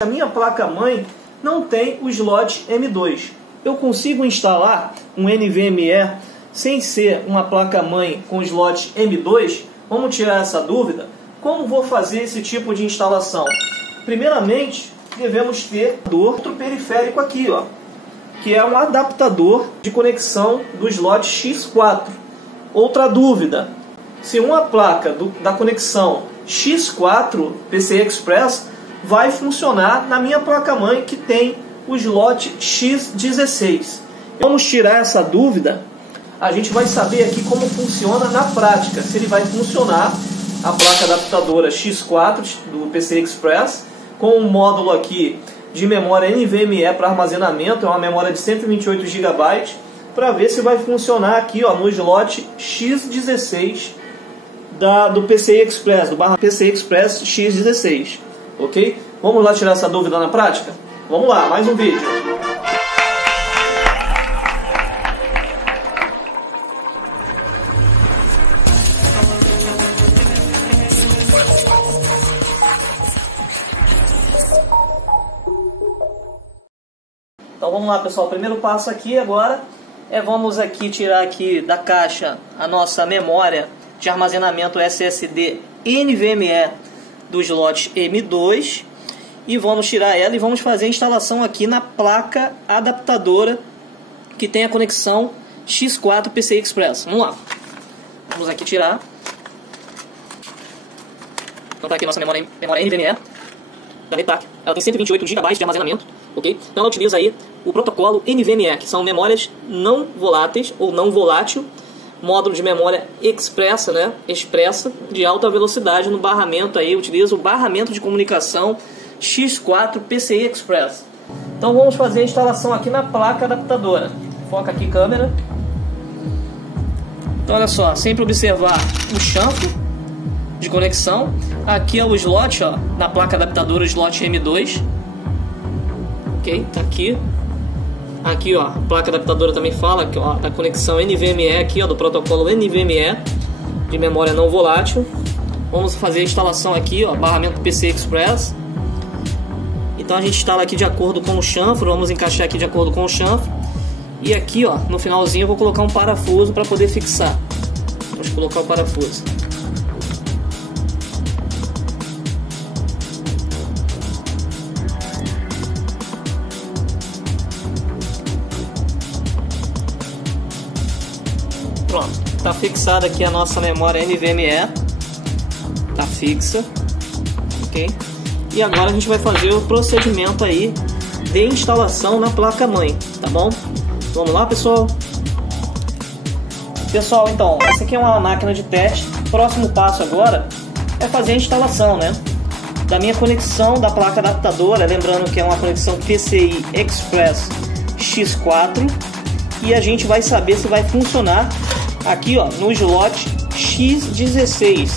A minha placa-mãe não tem o slot M2. Eu consigo instalar um NVMe sem ser uma placa-mãe com slot M2? Vamos tirar essa dúvida. Como vou fazer esse tipo de instalação? Primeiramente, devemos ter outro periférico aqui, ó, que é um adaptador de conexão do slot X4. Outra dúvida, se uma placa da conexão X4 PCI Express vai funcionar na minha placa-mãe que tem o slot X16. Vamos tirar essa dúvida. A gente vai saber aqui como funciona na prática. Se ele vai funcionar, a placa adaptadora X4 do PCI Express, com um módulo aqui de memória NVMe para armazenamento, é uma memória de 128 GB, para ver se vai funcionar aqui, ó, no slot X16 do PCI Express, do PCI Express X16. Ok? Vamos lá tirar essa dúvida na prática? Vamos lá, mais um vídeo. Então vamos lá, pessoal. O primeiro passo aqui agora vamos aqui tirar aqui da caixa a nossa memória de armazenamento SSD NVMe do slot M2 e vamos tirar ela e vamos fazer a instalação aqui na placa adaptadora que tem a conexão X4 PCI Express. Vamos lá. Vamos aqui tirar. Então tá aqui a nossa memória NVMe da NetApp. Ela tem 128 GB de armazenamento, ok? Então ela utiliza aí o protocolo NVMe, que são memórias não voláteis ou não volátil, módulo de memória expressa, né? Expressa de alta velocidade no barramento aí, utiliza o barramento de comunicação X4 PCI Express. Então vamos fazer a instalação aqui na placa adaptadora. Foca aqui, câmera. Então olha só, sempre observar o chanfro de conexão. Aqui é o slot, ó, na placa adaptadora, o slot M2. Ok, tá aqui. Aqui, ó, a placa adaptadora também fala que, ó, da conexão NVMe aqui, ó, do protocolo NVMe de memória não volátil. Vamos fazer a instalação aqui, ó, barramento PCI Express. Então a gente instala aqui de acordo com o chanfro, vamos encaixar aqui de acordo com o chanfro. E aqui, ó, no finalzinho eu vou colocar um parafuso para poder fixar. Vamos colocar o parafuso. Pronto, está fixada aqui a nossa memória NVMe, está fixa, ok? E agora a gente vai fazer o procedimento aí de instalação na placa-mãe, tá bom? Vamos lá, pessoal? Pessoal, então, essa aqui é uma máquina de teste. O próximo passo agora é fazer a instalação, né? Da minha conexão da placa adaptadora, lembrando que é uma conexão PCI Express X4, e a gente vai saber se vai funcionar aqui, ó, no slot X16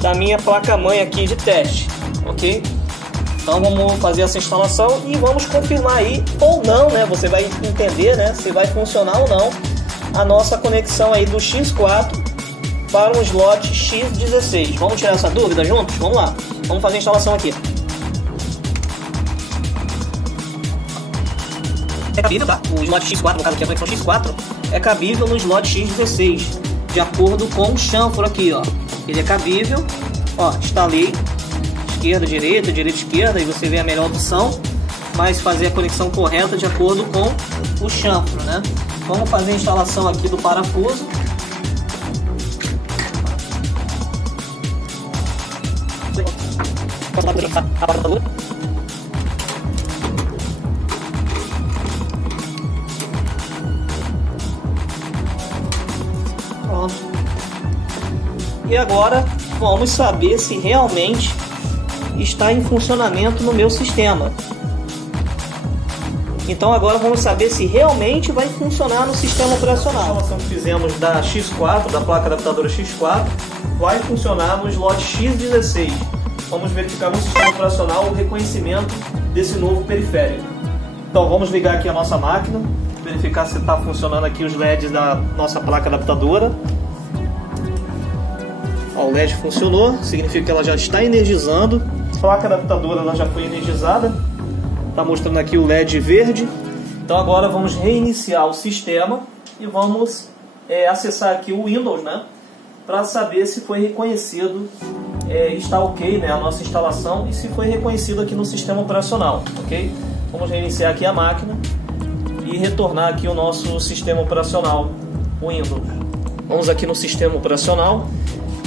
da minha placa-mãe aqui de teste, ok? Então vamos fazer essa instalação e vamos confirmar aí ou não, né? Você vai entender, né, se vai funcionar ou não a nossa conexão aí do X4 para um slot X16. Vamos tirar essa dúvida juntos? Vamos lá, vamos fazer a instalação aqui. É cabível, tá? O slot X4, no caso aqui a conexão X4, é cabível no slot X16, de acordo com o chanfro aqui, ó. Ele é cabível, ó, instalei, esquerda, direita, direita, esquerda, e você vê a melhor opção, mas fazer a conexão correta de acordo com o chanfro, né? Vamos fazer a instalação aqui do parafuso. Pronto. E agora vamos saber se realmente está em funcionamento no meu sistema. Então agora vamos saber se realmente vai funcionar no sistema operacional. A instalação que fizemos da X4, da placa adaptadora X4, vai funcionar no slot X16. Vamos verificar no sistema operacional o reconhecimento desse novo periférico. Então vamos ligar aqui a nossa máquina, verificar se está funcionando aqui os LEDs da nossa placa adaptadora. Ó, o LED funcionou, significa que ela já está energizando. placa adaptadora ela já foi energizada, está mostrando aqui o LED verde. Então agora vamos reiniciar o sistema e vamos acessar aqui o Windows, né, para saber se foi reconhecido, está ok, né, a nossa instalação, e se foi reconhecido aqui no sistema operacional, ok? Vamos reiniciar aqui a máquina e retornar aqui o nosso sistema operacional Windows. Vamos aqui no sistema operacional,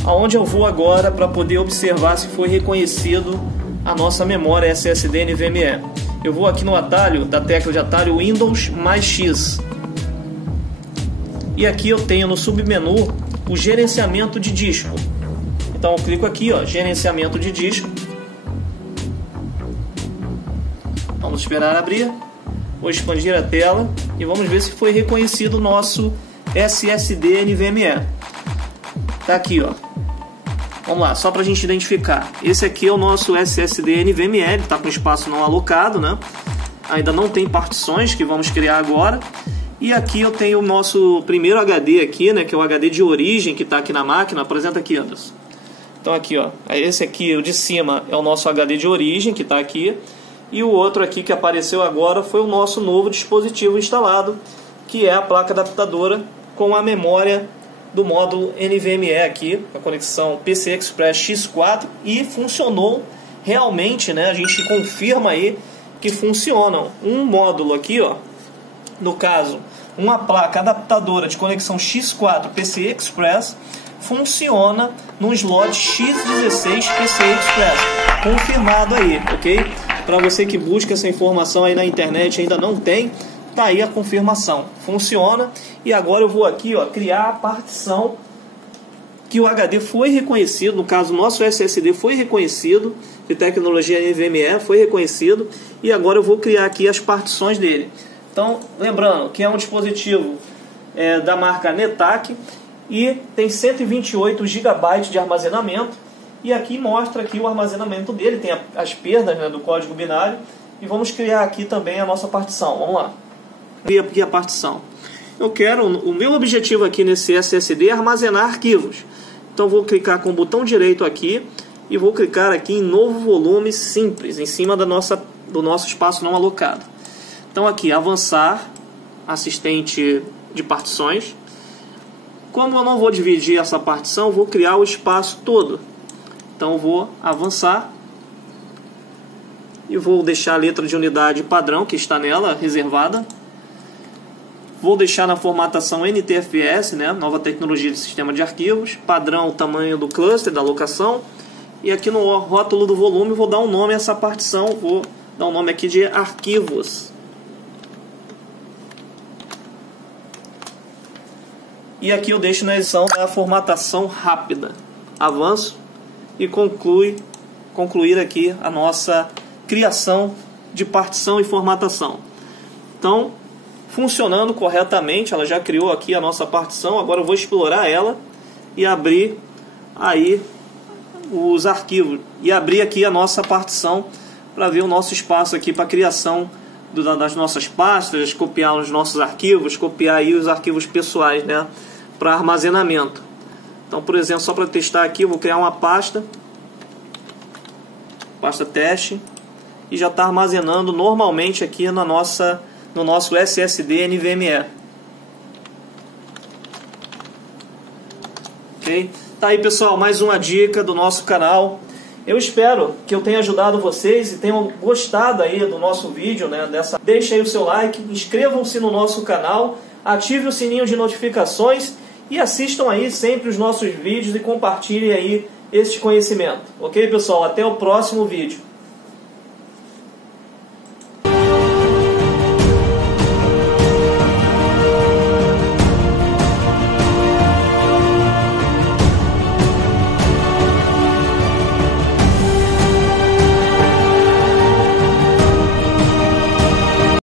aonde eu vou agora para poder observar se foi reconhecido a nossa memória SSD NVMe. Eu vou aqui no atalho, da tecla de atalho Windows mais X. E aqui eu tenho no submenu o gerenciamento de disco. Então eu clico aqui, ó, gerenciamento de disco. Vamos esperar abrir. Vou expandir a tela e vamos ver se foi reconhecido o nosso SSD NVMe. Tá aqui, ó. Vamos lá, só para a gente identificar. Esse aqui é o nosso SSD NVMe, ele está com espaço não alocado, né? Ainda não tem partições que vamos criar agora. E aqui eu tenho o nosso primeiro HD aqui, né? Que é o HD de origem que está aqui na máquina. Apresenta aqui, Anderson. Então aqui, ó. Esse aqui, o de cima, é o nosso HD de origem que está aqui. E o outro aqui que apareceu agora foi o nosso novo dispositivo instalado, que é a placa adaptadora com a memória do módulo NVMe aqui, a conexão PCI Express X4, e funcionou realmente, né? A gente confirma aí que funcionam. Um módulo aqui, ó, no caso, uma placa adaptadora de conexão X4 PCI Express funciona no slot X16 PCI Express, confirmado aí, ok? Para você que busca essa informação aí na internet e ainda não tem, tá aí a confirmação, funciona. E agora eu vou aqui, ó, criar a partição que o HD foi reconhecido, no caso o nosso SSD foi reconhecido, de tecnologia NVMe foi reconhecido, e agora eu vou criar aqui as partições dele. Então, lembrando que é um dispositivo da marca Netac e tem 128 GB de armazenamento, e aqui mostra aqui o armazenamento dele, tem as perdas, né, do código binário, e vamos criar aqui também a nossa partição. Vamos lá. Criar aqui a partição. O meu objetivo aqui nesse SSD é armazenar arquivos. Então vou clicar com o botão direito aqui e vou clicar aqui em novo volume simples, em cima do nosso espaço não alocado. Então aqui, avançar, assistente de partições. Como eu não vou dividir essa partição, vou criar o espaço todo. Então vou avançar e vou deixar a letra de unidade padrão que está nela reservada. Vou deixar na formatação NTFS, né, nova tecnologia de sistema de arquivos, padrão o tamanho do cluster, da alocação. E aqui no rótulo do volume vou dar um nome a essa partição, vou dar um nome aqui de arquivos. E aqui eu deixo na edição da formatação rápida. Avanço e concluir aqui a nossa criação de partição e formatação. Então, funcionando corretamente, ela já criou aqui a nossa partição. Agora eu vou explorar ela e abrir aí os arquivos e abrir aqui a nossa partição para ver o nosso espaço aqui para criação das nossas pastas, copiar os nossos arquivos, copiar aí os arquivos pessoais, né, para armazenamento. Então, por exemplo, só para testar aqui, eu vou criar uma pasta teste, e já está armazenando normalmente aqui no nosso SSD NVMe. Ok? Tá aí, pessoal, mais uma dica do nosso canal. Eu espero que eu tenha ajudado vocês e tenham gostado aí do nosso vídeo, né, Deixe aí o seu like, inscrevam-se no nosso canal, ative o sininho de notificações e assistam aí sempre os nossos vídeos e compartilhem aí este conhecimento. Ok, pessoal? Até o próximo vídeo.